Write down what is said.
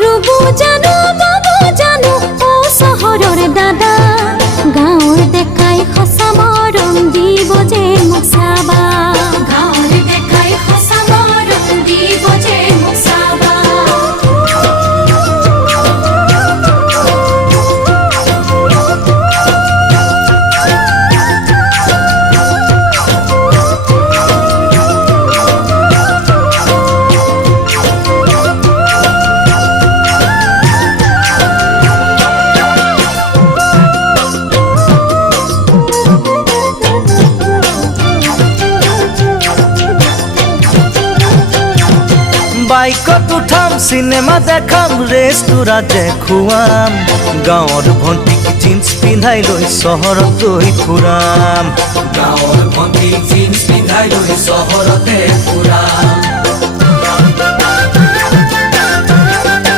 ৰুবু জানো বাবু জানো ও শহৰেৰ দাদা গাঁৱৰ দেখাই সঁচা মৰম দিব যে মোক চাবা গাঁৱৰ দেখাই সঁচা মৰম দিব যে মোক চাবা বাইকত উঠাম চিনেমা দেখাম ৰেষ্টুৰাতে খুৱাম গাঁৱৰ ভণ্টিক জিন্স পিন্ধাই লৈ চহৰত গৈ ফুৰাম গাঁৱৰ ভণ্টিক জিন্স পিন্ধাই লৈ চহৰতে ফুৰাম